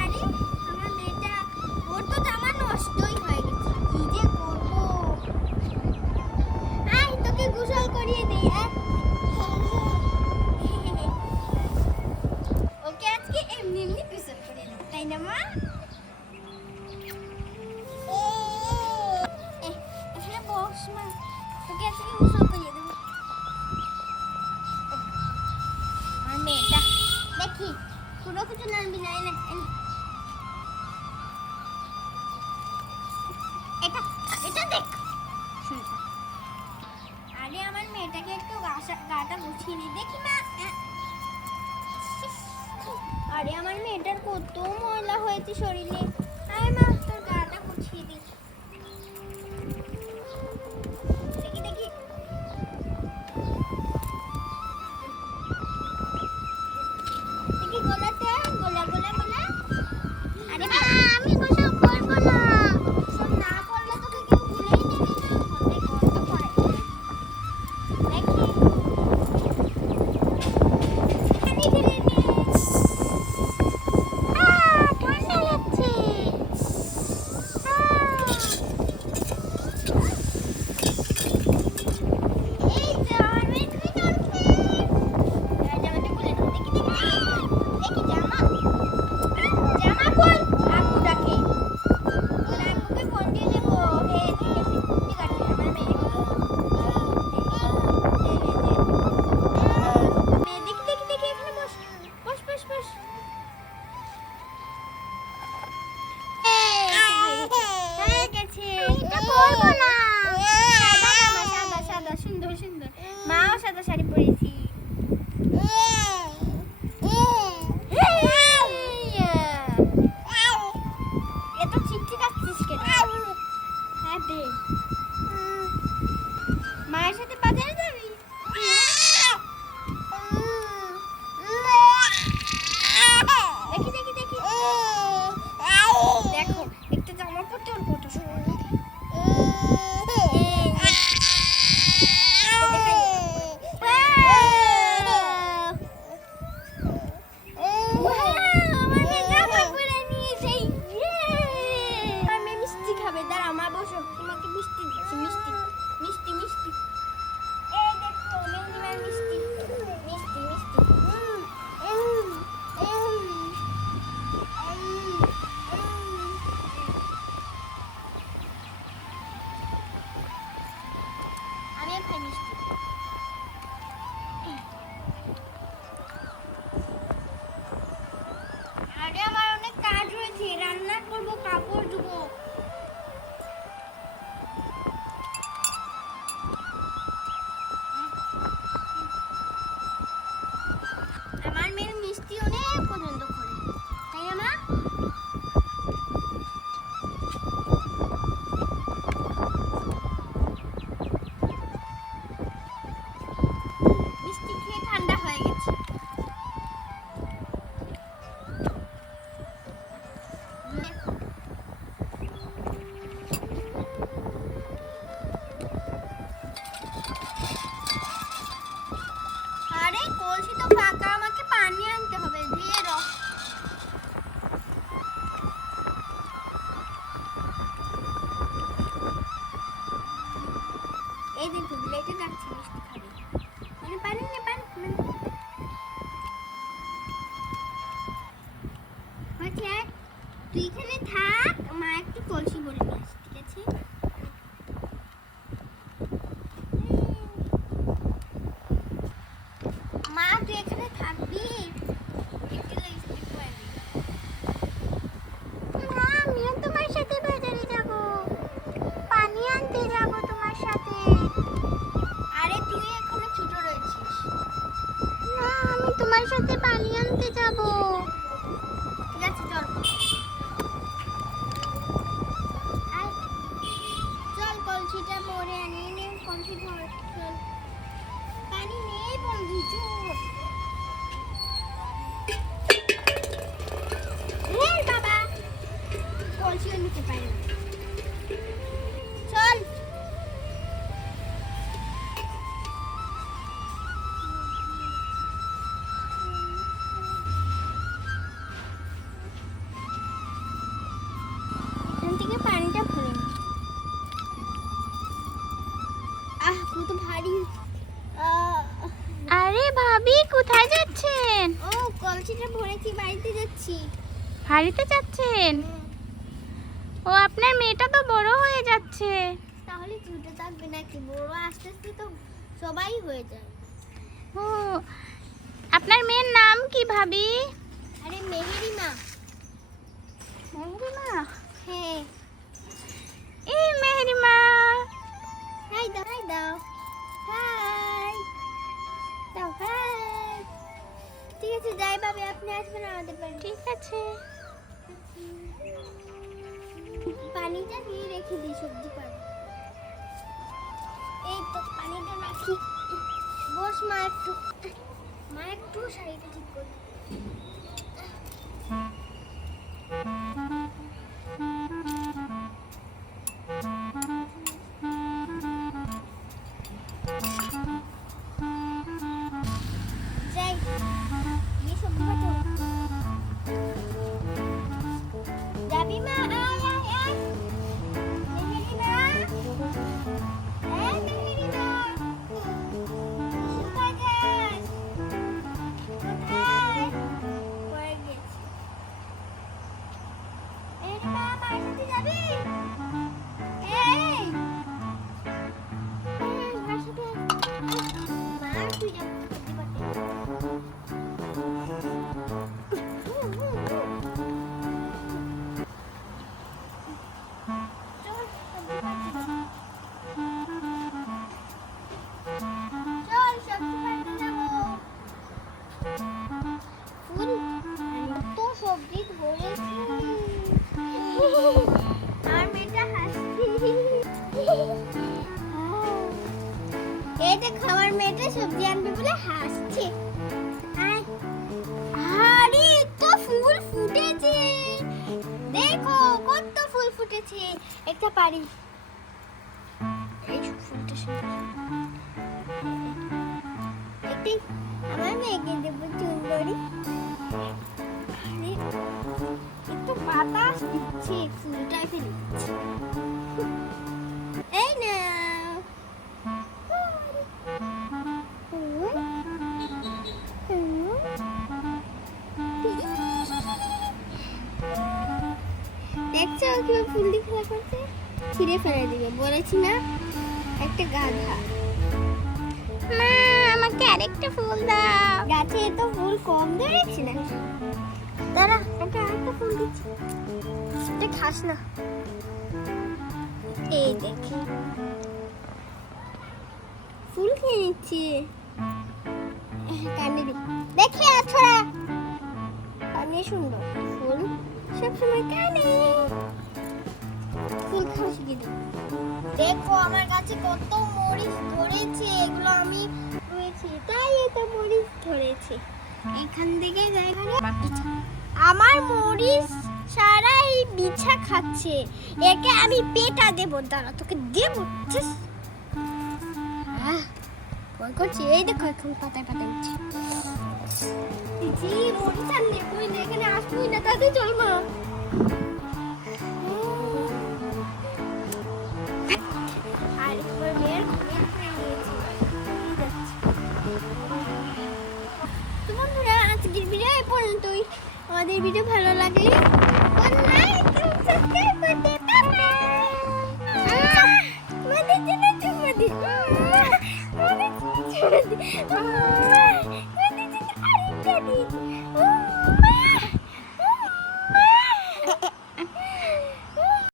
আরে আমার মেয়েটা, ওর তো জামা নষ্টই হয়ে গেছে, কি যে করবো। আয় তোকে গোসল করিয়ে দেই। ওকে আজকে এমনি এমনি গোসল করিয়ে দেব, তাই না মা? এখানে বস মা, তোকে আজকে গোসল করিয়ে দেব। আমার মেয়েটা দেখি কোনো কিছু নামবি না। এটা এটা দেখ। আরে আমার মেয়েটাকে একটু গাটা গুছিয়ে নি দেখি মা। আরে আমার মেয়েটার কত ময়লা হয়েছে শরীরে। আয় মা তোর গাটা গুছিয়ে দি। দেখি দেখি দেখি গোলাতে গোলা গোলা গোলা। আরে মা আমি গোসল করব না। গোসল না করলে তোকে কেউ ভুলেই নেবে না, হবে গন্ধ করে। দেখি পানি ঢেলে নে। ঠান্ডা লাগছে। এই যে আমার মেয়ে তুমি চলছে। জামাটা খুলে দাও। দেখি দেখি দেখি জামা জামা খোল। আব্বু ডাকে, তোর আব্বুকে ফোন দিয়ে দেবো। হে ঠিক আছে ঠিক আছে। আমার মেয়ে দেখি দেখি দেখি এখানে বস বস বস বস। হয়ে গেছে। এটা করবো না। সাদা জামা, সাদা সাদা সুন্দর সুন্দর। মাও সাদা শাড়ি পরেছি। এত চিকচিক আসছিস কেন? হ্যাঁ দে। মায়ের সাথে বাজারে যাবি? দেখি দেখি দেখি দেখো একটা জামা পরতে ওর কত সময় লাগে। আমার মেয়ে জামা পরে নিয়েছে। আমার মেয়ে মিষ্টি খাবে, দাঁড়া মা বসো, তোমাকে মিষ্টি দিচ্ছি। মিষ্টি মিষ্টি মিষ্টি। এই দেখো মেহেদিমার মিষ্টি মিষ্টি মিষ্টি। আমিও খাই মিষ্টি। আরে আমার অনেক কাজ রয়েছে, রান্না করবো, কাপড় ধুবো। আমার মেয়ের মিষ্টি অনেক পছন্দ করে, তাই না মা? মিষ্টি খেয়ে ঠান্ডা হয়ে গেছে। আরে কলসি তো ফাঁকা, আমাকে পানি আনতে হবে। ধীরে রহ। এই দেখো প্লেটে রাখছি মিষ্টি খাবে। মানে পানি নে পানি হচ্ছে। তুই এখানে থাক, মা একটু কলসি ভরে নিয়ে আসি, ঠিক আছে? মা তুই এখানে থাকবি? না আমিও তোমার সাথে বাজারে যাব, পানি আনতে যাব তোমার সাথে। আরে তুই এখনো ছোট রয়েছিস। না আমি তোমার সাথে পানি আনতে যাব। ঠিক আছে চল। চল কলসিটা ভরে আনিয়ে নে। কলসি ভরে চল। পানি নেই বন্ধু, চল। বাবা কলসিও নিতে পারি না। চল। কলসিটা ভরেছি, বাড়িতে যাচ্ছি। বাড়িতে যাচ্ছেন? ও আপনার মেয়েটা তো বড় হয়ে যাচ্ছে। তাহলে ছোট থাকবে নাকি? বড় আস্তে আস্তে তো সবাই হয়ে যায়। ও আপনার মেয়ের নাম কি ভাবি? আরে মেহেরিমা। মেহেরিমা? হ্যাঁ। এই মেহেরিমা, হাই দাও, হাই দাও, হাই দাও, হাই। ঠিক আছে, যাই ভাবি, আপনি আসবেন আমাদের বাড়ি। ঠিক আছে। পানিটা নিয়ে রেখে দিই, সবজি পানি। এই তো পানিটা রাখি। বস মা, একটু শাড়িটা ঠিক করে দিই। যাই, গিয়ে সবজি কাটো। যাবি মা? আয় আয় আয়। মেহেরিমা, এই মেহেরিমা, কোথায় যাস? কোথায়? পড়ে গেছি। মেহেরিমা, মার সাথে যাবি? এই, মার সাথে আয়। মা, তুই যা, সবজি কাটতে। চল সবজি কাটতে যাবো। ফুল তো সবজি ধরেছি। আর মেয়েটা হাসছে। এই যে খাবার মেয়েটা সবজি আনবে বলে হাসছে। আয়। আরে তো ফুল ফুটেছে, দেখো কত ফুল ফুটেছে। একটা পারি, এই ফুলটা একটি আমার মেয়েকে দেবো চুনবড়ি। আরে একটু বাতাস দিচ্ছে, ফুলটা ফেলে দিচ্ছে। এই না দেখছো কিভাবে ফুল দিয়ে খেলা করছে? ছিঁড়ে ফেলে দিবে, বলেছি না একটা গাধা। মা, আমাকে আরেকটা ফুল দাও। গাছে তো ফুল কম ধরেছি না। দাঁড়া, একটা আরেকটা ফুল দিচ্ছি। এটা খাস না। এই দেখি ফুল খেয়ে নিচ্ছি। কানে দি দেখে আছড়া, কানে সুন্দর ফুল সবসময় কানে। ফুল খাওয়া শিখে দাও। দেখো আমার কাছে কত মরিচ ধরেছে, এগুলো আমি রয়েছি তাই এত মরিচ ধরেছে। এখান থেকে আমার মরিচ সারাই বিছা খাচ্ছে। একে আমি পেটা দেবো, দাঁড়া তোকে দেবো। ভয় করছি। এই দেখো এখন পাতায় পাতায় উঠছে। জি মরিচ আর নেবই না, এখানে আসবই না, তাতে চল মা। আর তোমার মেয়ের ঘুমিয়ে নিয়েছি। তো বন্ধুরা, আজকের ভিডিও এই পর্যন্তই। আমাদের ভিডিও ভালো লাগলে লাইক এবং সাবস্ক্রাইব করতে পারবে। আমাদের জন্য চুমা দিন। আমাদের জন্য চুমা দিন। আমাদের জন্য আরেকটা দিন।